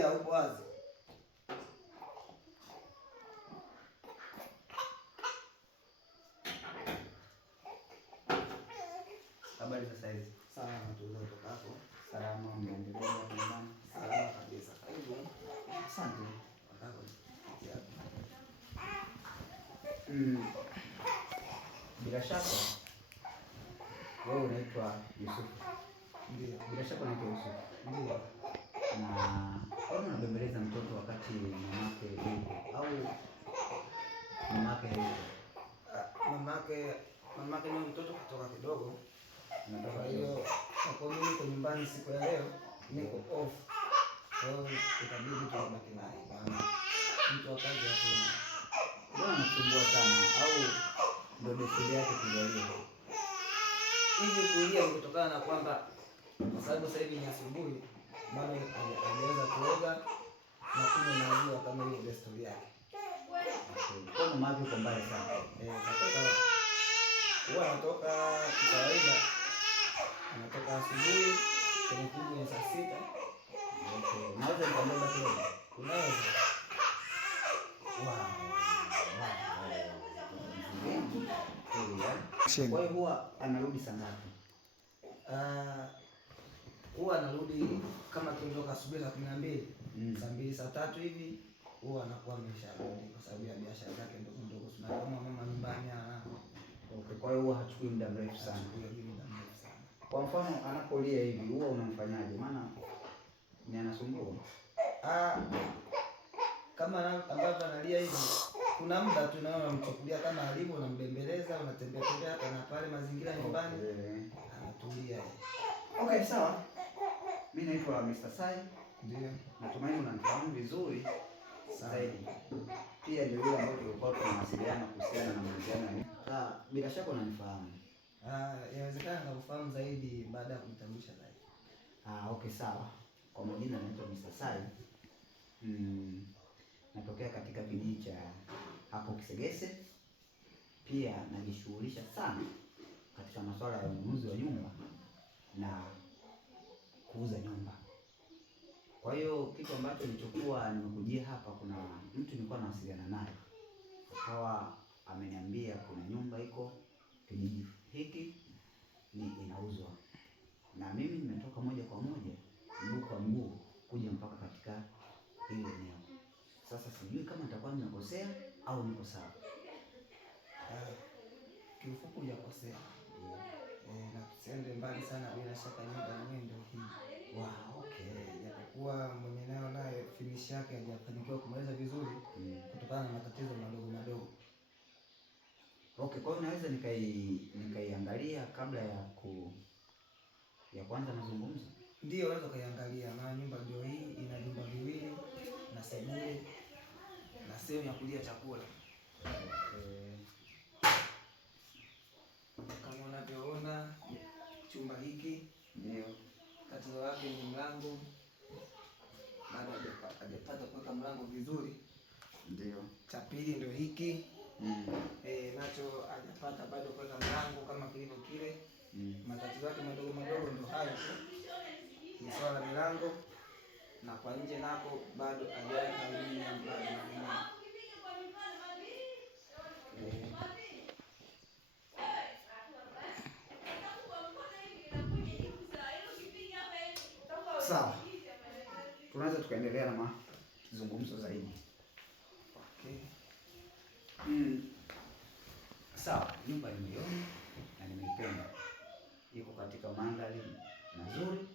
Tulia, upo wazi. Habari za saizi? Salama tu, leo toka hapo. Salama, umeendelea nyumbani? Salama kabisa. Karibu. Asante. Wakako. Bila shaka wewe unaitwa Yusuf. Ndio. Bila shaka unaitwa Yusuf. Ndio. Na wewe unabembeleza mtoto wakati mamake yuko au mamake yuko? Mamake ni mtoto kutoka kidogo. Unataka hiyo kwa mimi niko nyumbani siku ya leo, niko off. Kwa hiyo itabidi tubaki naye bana. Mtu wa kazi hakuna. Bwana anasumbua sana au ndio desturi yake kujalia? Hivi kulia ni kutokana na kwamba kwa sababu sasa hivi ni asubuhi, bado hajaweza kuoga na kunywa maziwa kama hiyo desturi yake. Kwa mama yake yuko mbali sana. Huwa anatoka kawaida, anatoka asubuhi kwenye kundi ya saa 6. Naweza nikambeba kidogo? Unaweza. Kwa hiyo huwa anarudi saa ngapi? Huwa anarudi kama kiondoka asubuhi saa 12, saa 2, saa 3 hivi huwa anakuwa amesharudi kwa sababu ya biashara zake ndogo ndogo. Tunaona mama nyumbani ana. Okay, kwa hiyo huwa hachukui muda mrefu sana. Kwa mfano anapolia hivi huwa unamfanyaje? Maana ni anasumbua. Kama ambavyo analia hivi, kuna muda tu naona unamchukulia kama alivyo, unambembeleza, unatembea tembea hapa na pale mazingira nyumbani. Anatulia. Okay, sawa. Mimi naitwa Mr. Sai. Ndio. Natumaini unanifahamu vizuri zaidi. Pia ndio yule ambaye tulikuwa tunawasiliana kuhusiana na mahojiano. Bila shaka unanifahamu. Inawezekana nikakufahamu zaidi baada ya kunitambulisha zaidi. Okay, sawa. Kwa majina naitwa Mr. Sai. Natokea katika kijiji cha hapo Kisegese. Pia najishughulisha sana katika masuala ya ununuzi wa nyumba na kuuza nyumba. Kwa hiyo kitu ambacho nilichokuwa nimekujia hapa, kuna mtu nilikuwa nawasiliana naye, akawa ameniambia kuna nyumba iko kijiji hiki ni inauzwa, na mimi nimetoka moja kwa moja mguu kwa mguu kuja mpaka katika ile eneo. Sasa sijui kama nitakuwa nimekosea au niko sawa. Kiufupi hujakosea. Na tusiende mbali sana, bila shaka nyumba yenyewe ndio hii. Okay. Japokuwa mwenye nayo naye finish yake hajafanikiwa kumaliza vizuri kutokana na matatizo madogo madogo. Okay, kwa hiyo naweza nikaiangalia kabla ya kuanza mazungumzo? Ndio, unaweza kaiangalia, maana nyumba ndio hii, ina vyumba viwili na sebule na sehemu ya kulia chakula. Kama unavyoona chumba hiki, ndio tatizo lake ni mlango. Bado hajapata kuweka mlango vizuri. Ndio. Cha pili ndio hiki. Nacho hajapata bado kuweka mlango kama kilivyo kile. Matatizo yake madogo madogo ndio hayo tu. Ni swala la milango, na kwa nje nako bado hajaweka aluminium bado. Sawa. Tunaweza tukaendelea na mazungumzo zaidi. Okay. Sawa, nyumba nimeiona na nimeipenda. Iko katika mandhari nzuri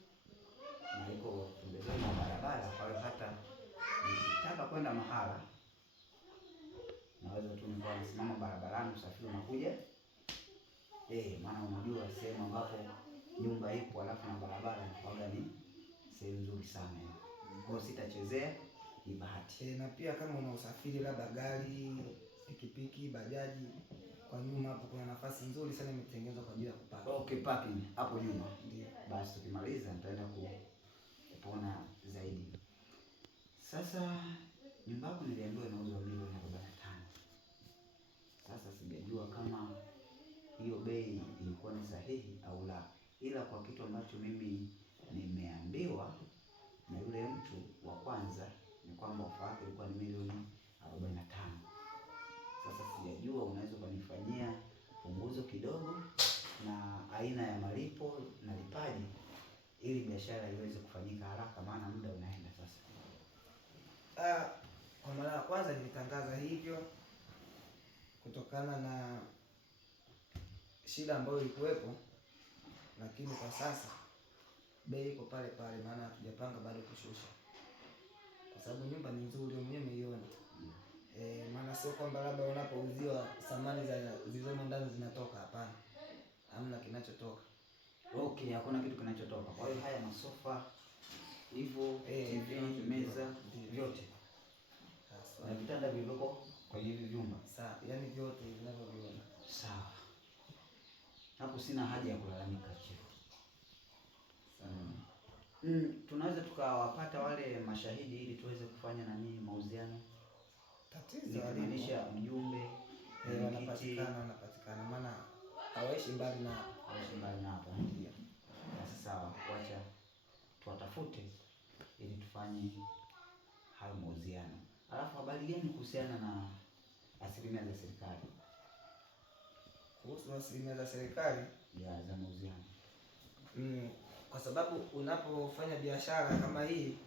na iko pembezoni mwa barabara, kwa hiyo hata nikitaka kwenda mahala naweza tu nikawa nasimama barabarani, usafiri unakuja. Maana unajua sehemu ambapo nyumba ipo alafu na barabara ni sehemu nzuri sana. Kwa sitachezea ni bahati. Na pia kama una usafiri labda gari, pikipiki, bajaji, kwa nyuma hapo kuna nafasi nzuri sana imetengenezwa kwa ajili ya kupaki. Okay, parking hapo nyuma. Ndio. Basi tukimaliza nitaenda kupona zaidi. Sasa nyumba yako niliambiwa inauzwa milioni 45. Sasa sijajua kama hiyo bei ilikuwa ni sahihi au la. Ila kwa kitu ambacho mimi nimeambiwa na yule mtu wa kwanza kwamba ofa yake ilikuwa ni milioni 45. Sasa sijajua unaweza kunifanyia punguzo kidogo na aina ya malipo na lipaji ili biashara iweze kufanyika haraka, maana muda unaenda sasa. Kwa mara ya kwanza nilitangaza hivyo kutokana na shida ambayo ilikuwepo, lakini kwa sasa bei iko pale pale, maana hatujapanga bado kushusha, kwa sababu nyumba ni nzuri, mwenyewe umeiona. Maana sio kwamba labda unapouziwa samani zilizomo ndani zinatoka, hapana, hamna kinachotoka. Okay, hakuna kitu kinachotoka. Kwa hiyo haya masofa hivyo, TV, meza, vyote na vitanda vilivyoko kwenye hivi vyumba, sawa, yani vyote vinavyoviona. Sawa, hapo sina haja ya kulalamika chifu. Tunaweza tukawapata wale mashahidi ili tuweze kufanya nani mauziano. Tatizo alimaanisha mjumbe wanapatikana, maana hawaishi mbali na hapa. Ndio. Sasa wacha tuwatafute ili tufanye hayo mauziano. Alafu habari gani kuhusiana na asilimia za serikali? Kuhusu asilimia za serikali za mauziano, kwa sababu unapofanya biashara kama hii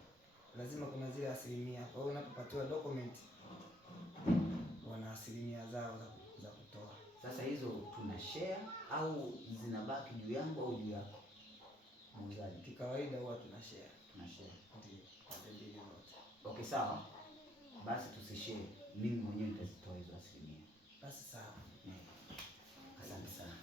lazima kuna zile asilimia. Kwa hiyo unapopatiwa document wana asilimia zao za kutoa. Sasa hizo tuna share au zinabaki juu yangu au juu yako muuzaji? Kikawaida huwa tuna share. Ndio, pande mbili zote. Okay, sawa. Basi tusishare, mimi mwenyewe nitazitoa hizo asilimia. Basi sawa. Asante sana.